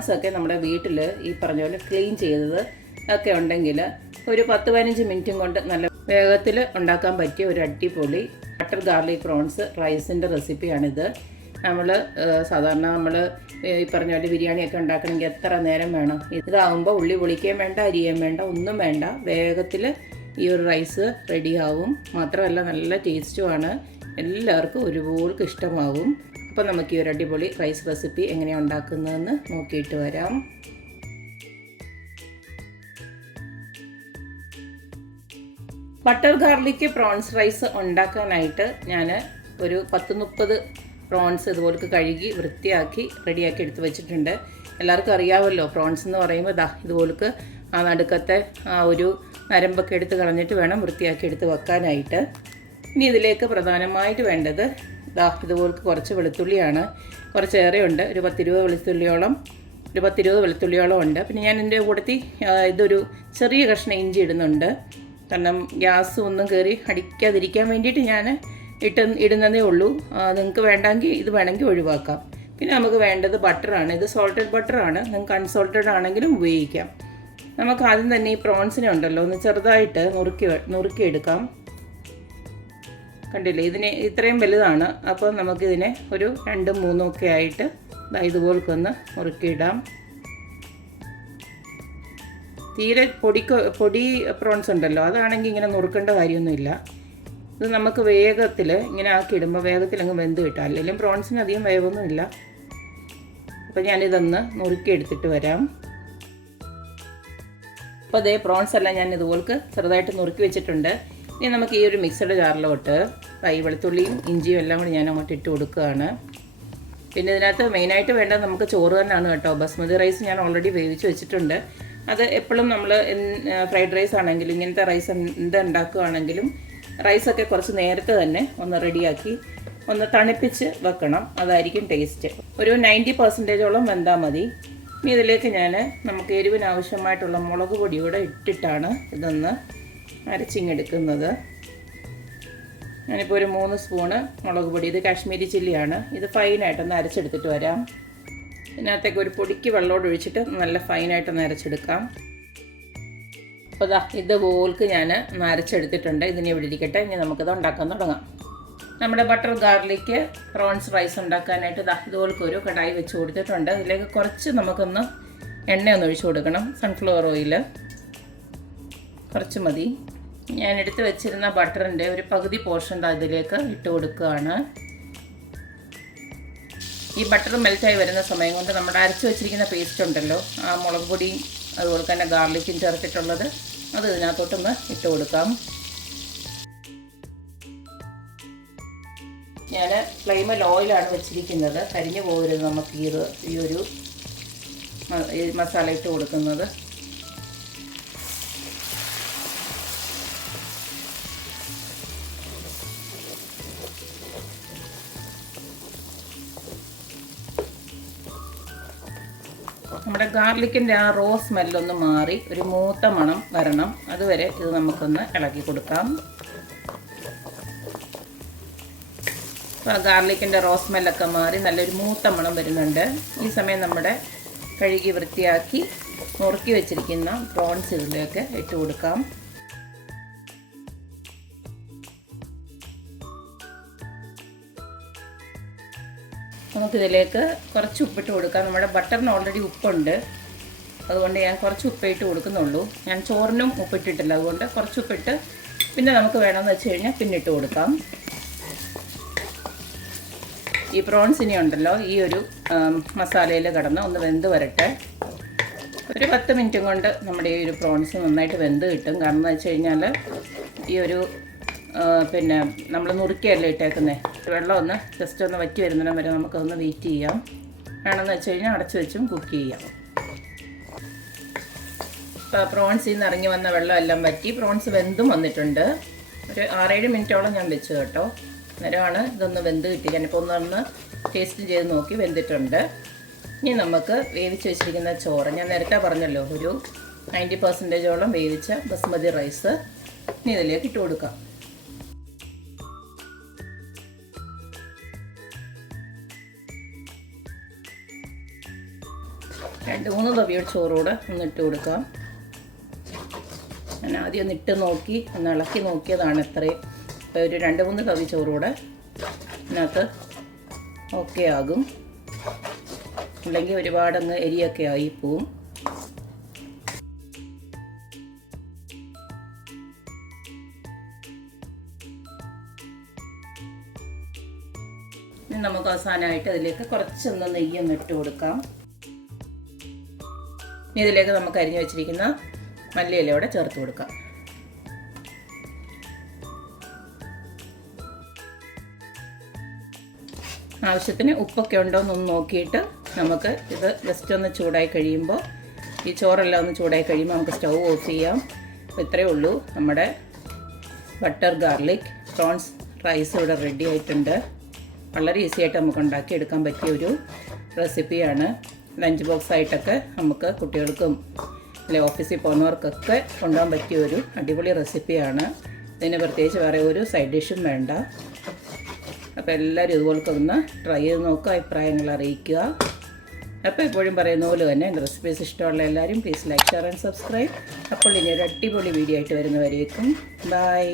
Prawns ഒക്കെ നമ്മുടെ വീട്ടിൽ ഈ പറഞ്ഞ പോലെ ക്ലീൻ ചെയ്തത് ഒക്കെ ഉണ്ടെങ്കിൽ ഒരു 10-15 മിനിറ്റും കൊണ്ട് നല്ല വേഗത്തിൽ ഉണ്ടാക്കാൻ പറ്റിയ ഒരു അടിപൊളി ബട്ടർ ഗാർലിക് പ്രോൺസ് റൈസിൻ്റെ റെസിപ്പിയാണിത്. സാധാരണ നമ്മൾ ഈ പറഞ്ഞ പോലെ ബിരിയാണിയൊക്കെ ഉണ്ടാക്കണമെങ്കിൽ എത്ര നേരം വേണം? ഇതാകുമ്പോൾ ഉള്ളി പൊളിക്കുകയും വേണ്ട, അരിയേം വേണ്ട, ഒന്നും വേണ്ട. വേഗത്തിൽ ഈ ഒരു റൈസ് റെഡിയാവും. മാത്രമല്ല നല്ല ടേസ്റ്റുമാണ്, എല്ലാവർക്കും ഒരുപോലെ ഇഷ്ടമാവും. അപ്പോൾ നമുക്ക് ഈ ഒരു അടിപൊളി റൈസ് റെസിപ്പി എങ്ങനെയാണ് ഉണ്ടാക്കുന്നതെന്ന് നോക്കിയിട്ട് വരാം. ബട്ടർ ഗാർലിക് പ്രോൺസ് റൈസ് ഉണ്ടാക്കാനായിട്ട് ഞാൻ ഒരു 10-30 പ്രോൺസ് ഇതുപോലെ കഴുകി വൃത്തിയാക്കി റെഡിയാക്കി എടുത്ത് വെച്ചിട്ടുണ്ട്. എല്ലാവർക്കും അറിയാമല്ലോ, പ്രോൺസ് എന്ന് പറയുമ്പോൾ ഇതുപോലേക്ക് ആ നടുക്കത്തെ ആ ഒരു നരമ്പൊക്കെ എടുത്ത് കളഞ്ഞിട്ട് വേണം വൃത്തിയാക്കി എടുത്ത് വെക്കാനായിട്ട്. ഇനി ഇതിലേക്ക് പ്രധാനമായിട്ട് വേണ്ടത് ഇതുപോലേക്ക് കുറച്ച് വെളുത്തുള്ളിയാണ്. കുറച്ചേറെ ഉണ്ട്, ഒരു 10-20 വെളുത്തുള്ളിയോളം ഉണ്ട്. പിന്നെ ഞാൻ എൻ്റെ കൂട്ടത്തിൽ ഇതൊരു ചെറിയ കഷ്ണം ഇഞ്ചി ഇടുന്നുണ്ട്. കാരണം ഗ്യാസ് ഒന്നും കയറി അടിക്കാതിരിക്കാൻ വേണ്ടിയിട്ട് ഞാൻ ഇടുന്നതേ ഉള്ളൂ. നിങ്ങൾക്ക് വേണ്ടെങ്കിൽ ഇത് വേണമെങ്കിൽ ഒഴിവാക്കാം. പിന്നെ നമുക്ക് വേണ്ടത് ബട്ടറാണ്. ഇത് സോൾട്ടഡ് ബട്ടറാണ്, നിങ്ങൾക്ക് അൺസോൾട്ടഡ് ആണെങ്കിലും ഉപയോഗിക്കാം. നമുക്ക് ആദ്യം തന്നെ ഈ പ്രോൺസിനെ ഉണ്ടല്ലോ ഒന്ന് ചെറുതായിട്ട് നുറുക്കിയെടുക്കാം. കണ്ടില്ലേ, ഇതിന് ഇത്രയും വലുതാണ്. അപ്പോൾ നമുക്കിതിനെ ഒരു 2-3 ഒക്കെ ആയിട്ട് ഇതുപോലൊന്ന് നുറുക്കിയിടാം. തീരെ പൊടി പ്രോൺസ് ഉണ്ടല്ലോ, അതാണെങ്കിൽ ഇങ്ങനെ നുറുക്കേണ്ട കാര്യമൊന്നുമില്ല. ഇത് നമുക്ക് വേഗത്തിൽ ഇങ്ങനെ ആക്കിയിടുമ്പോൾ വേഗത്തിലങ്ങ് വെന്ത് കിട്ടാം. അല്ലെങ്കിൽ പ്രോൺസിന് അധികം വേവൊന്നുമില്ല. അപ്പോൾ ഞാനിതൊന്ന് നുറുക്കിയെടുത്തിട്ട് വരാം. അപ്പോൾ പ്രോൺസ് എല്ലാം ഞാൻ ഇതുപോലെ ചെറുതായിട്ട് നുറുക്കി വെച്ചിട്ടുണ്ട്. ഇനി നമുക്ക് ഈ ഒരു മിക്സഡ് ജാറിലോട്ട് വെളുത്തുള്ളിയും ഇഞ്ചിയും എല്ലാം കൂടി ഞാൻ അങ്ങോട്ട് ഇട്ട് കൊടുക്കുകയാണ്. പിന്നെ ഇതിനകത്ത് മെയിനായിട്ട് വേണ്ടത് നമുക്ക് ചോറ് തന്നെയാണ് കേട്ടോ. ബസ്മതി റൈസ് ഞാൻ ഓൾറെഡി വേവിച്ച് വെച്ചിട്ടുണ്ട്. അത് എപ്പോഴും നമ്മൾ ഫ്രൈഡ് റൈസ് ആണെങ്കിലും ഇങ്ങനത്തെ റൈസ് ഉണ്ടാക്കുകയാണെങ്കിലും റൈസൊക്കെ കുറച്ച് നേരത്തെ തന്നെ ഒന്ന് റെഡിയാക്കി ഒന്ന് തണുപ്പിച്ച് വെക്കണം. അതായിരിക്കും ടേസ്റ്റ്. ഒരു 90% വെന്താൽ മതി. ഇനി ഇതിലേക്ക് നമുക്ക് എരിവിന് ആവശ്യമായിട്ടുള്ള മുളക് പൊടിയൂടെ ഇട്ടിട്ടാണ് ഇതൊന്ന് അരച്ചിങ്ങെടുക്കുന്നത്. ഞാനിപ്പോൾ ഒരു 3 സ്പൂണ് മുളക് പൊടി, ഇത് കാശ്മീരി ചില്ലിയാണ്. ഇത് ഫൈനായിട്ടൊന്ന് അരച്ചെടുത്തിട്ട് വരാം. ഇതിനകത്തേക്ക് ഒരു പൊടിക്ക് വെള്ളമോട് ഒഴിച്ചിട്ട് നല്ല ഫൈനായിട്ടൊന്ന് അരച്ചെടുക്കാം. അപ്പോൾ ഇതുപോൽക്ക് ഞാൻ അരച്ചെടുത്തിട്ടുണ്ട്. ഇതിനെ ഇവിടെ ഇരിക്കട്ടെ. ഇനി നമുക്കിത് ഉണ്ടാക്കാൻ തുടങ്ങാം. നമ്മുടെ ബട്ടർ ഗാർലിക് പ്രോൺസ് റൈസ് ഉണ്ടാക്കാനായിട്ട് ഇതുപോലൊക്കെ ഒരു കടായി വെച്ച് കൊടുത്തിട്ടുണ്ട്. ഇതിലേക്ക് കുറച്ച് നമുക്കൊന്ന് എണ്ണയൊന്ന് ഒഴിച്ച് കൊടുക്കണം. സൺഫ്ലവർ ഓയിൽ കുറച്ച് മതി. ഞാൻ എടുത്ത് വെച്ചിരുന്ന ബട്ടറിൻ്റെ ഒരു പകുതി പോർഷൻ ഇതിലേക്ക് ഇട്ട് കൊടുക്കുകയാണ്. ഈ ബട്ടർ മെൽറ്റായി വരുന്ന സമയം കൊണ്ട് നമ്മുടെ അരച്ച് വെച്ചിരിക്കുന്ന പേസ്റ്റ് ഉണ്ടല്ലോ, ആ മുളക് പൊടിയും അതുപോലെ തന്നെ ഗാർലിക്കും ചേർത്തിട്ടുള്ളത്, അത് ഇതിനകത്തോട്ടൊന്ന് ഇട്ട് കൊടുക്കാം. ഞാൻ ഫ്ലെയിം ലോയിലാണ് വെച്ചിരിക്കുന്നത്. കരിഞ്ഞു പോകരുത് നമുക്ക് ഈ ഒരു മസാല ഇട്ട് കൊടുക്കുന്നത്. നമ്മുടെ ഗാർലിക്കിൻ്റെ ആ റോ സ്മെല്ലൊന്ന് മാറി ഒരു മൂത്ത മണം വരണം. അതുവരെ ഇത് നമുക്കൊന്ന് ഇളക്കി കൊടുക്കാം. അപ്പോൾ ഗാർലിക്കിൻ്റെ റോ സ്മെല്ലൊക്കെ മാറി നല്ലൊരു മൂത്ത മണം വരുന്നുണ്ട്. ഈ സമയം നമ്മുടെ കഴുകി വൃത്തിയാക്കി നുറുക്കി വെച്ചിരിക്കുന്ന പ്രോൺസ് ഇതിലേക്ക് ഇട്ട് കൊടുക്കാം. നമുക്കിതിലേക്ക് കുറച്ച് ഉപ്പിട്ട് കൊടുക്കാം. നമ്മുടെ ബട്ടറിന് ഓൾറെഡി ഉപ്പുണ്ട്, അതുകൊണ്ട് ഞാൻ കുറച്ച് ഉപ്പിട്ട് കൊടുക്കുന്നുള്ളൂ. ഞാൻ ചോറിനും ഉപ്പിട്ടിട്ടില്ല, അതുകൊണ്ട് കുറച്ച് ഉപ്പിട്ട് പിന്നെ നമുക്ക് വേണമെന്ന് വെച്ച് കഴിഞ്ഞാൽ പിന്നെ ഇട്ട് കൊടുക്കാം. ഈ പ്രോൺസ് ഇനി ഉണ്ടല്ലോ ഈ ഒരു മസാലയിൽ കിടന്ന് ഒന്ന് വെന്ത് വരട്ടെ. ഒരു 10 മിനിറ്റും കൊണ്ട് നമ്മുടെ ഈ ഒരു പ്രോൺസ് നന്നായിട്ട് വെന്ത് കിട്ടും. കാരണം എന്ന് വെച്ച് കഴിഞ്ഞാൽ ഈ ഒരു പിന്നെ നമ്മൾ നുറുക്കിയല്ലേ ഇട്ടേക്കുന്നത്. വെള്ളം ഒന്ന് ജസ്റ്റ് ഒന്ന് വറ്റി വരുന്നിടം വരെ നമുക്കൊന്ന് വെയിറ്റ് ചെയ്യാം. വേണമെന്ന് വെച്ച് കഴിഞ്ഞാൽ അടച്ചു വെച്ചും കുക്ക് ചെയ്യാം. ഇപ്പോൾ പ്രോൺസിൽ നിന്ന് ഇറങ്ങി വന്ന വെള്ളം എല്ലാം വറ്റി പ്രോൺസ് വെന്തും വന്നിട്ടുണ്ട്. ഒരു 6-7 മിനിറ്റോളം ഞാൻ വെച്ചു കേട്ടോ. അന്നേരമാണ് ഇതൊന്ന് വെന്ത് കിട്ടി. ഞാനിപ്പോൾ ഒന്ന് ടേസ്റ്റ് ചെയ്ത് നോക്കി വെന്തിട്ടുണ്ട്. ഇനി നമുക്ക് വേവിച്ച് വെച്ചിരിക്കുന്ന ചോറ്, ഞാൻ നേരത്തെ പറഞ്ഞല്ലോ ഒരു 90% വേവിച്ച ബസ്മതി റൈസ് ഇനി ഇതിലേക്ക് ഇട്ട് കൊടുക്കാം. 2-3 തവിയുടെ ചോറുകൂടെ ഒന്ന് ഇട്ട് കൊടുക്കാം. ഞാൻ ആദ്യം ഒന്ന് ഇട്ട് നോക്കി ഒന്ന് ഇളക്കി നോക്കിയതാണ് ഇത്രയും. അപ്പോൾ ഒരു 2-3 തവി ചോറുകൂടെ ഇതിനകത്ത് ഓക്കെ ആകും. അല്ലെങ്കിൽ ഒരുപാടങ്ങ് എരിയൊക്കെ ആയി പോവും. ഇനി നമുക്ക് അവസാനമായിട്ട് അതിലേക്ക് കുറച്ചൊന്ന് നെയ്യൊന്ന് ഇട്ട് കൊടുക്കാം. ഇനി ഇതിലേക്ക് നമുക്ക് അരിഞ്ഞു വെച്ചിരിക്കുന്ന മല്ലിയിലയോടെ ചേർത്ത് കൊടുക്കാം. ആവശ്യത്തിന് ഉപ്പൊക്കെ ഉണ്ടോയെന്നൊന്ന് നോക്കിയിട്ട് നമുക്ക് ഇത് ജസ്റ്റ് ഒന്ന് ചൂടായി കഴിയുമ്പോൾ, ഈ ചോറെല്ലാം ഒന്ന് ചൂടായി കഴിയുമ്പോൾ നമുക്ക് സ്റ്റൗ ഓഫ് ചെയ്യാം. അപ്പോൾ ഇത്രയേ ഉള്ളൂ, നമ്മുടെ ബട്ടർ ഗാർലിക് പ്രോൺസ് റൈസ് ഇവിടെ റെഡി ആയിട്ടുണ്ട്. വളരെ ഈസി ആയിട്ട് നമുക്ക് ഉണ്ടാക്കിയെടുക്കാൻ പറ്റിയ ഒരു റെസിപ്പിയാണ്. ലഞ്ച് ബോക്സ് ആയിട്ടൊക്കെ നമുക്ക് കുട്ടികൾക്കും അല്ലെങ്കിൽ ഓഫീസിൽ പോകുന്നവർക്കൊക്കെ കൊണ്ടുപോകാൻ പറ്റിയ ഒരു അടിപൊളി റെസിപ്പിയാണ്. ഇതിന് പ്രത്യേകിച്ച് വേറെ ഒരു സൈഡ് ഡിഷും വേണ്ട. അപ്പോൾ എല്ലാവരും ഇതുപോലൊക്കെ ഒന്ന് ട്രൈ ചെയ്ത് നോക്കുക, അഭിപ്രായങ്ങൾ അറിയിക്കുക. അപ്പോൾ എപ്പോഴും പറയുന്ന പോലെ തന്നെ എൻ്റെ റെസിപ്പീസ് ഇഷ്ടമുള്ള എല്ലാവരും please like, share and subscribe. അപ്പോൾ ഇനി ഒരു അടിപൊളി വീഡിയോ ആയിട്ട് വരുന്നവരേക്കും ബൈ.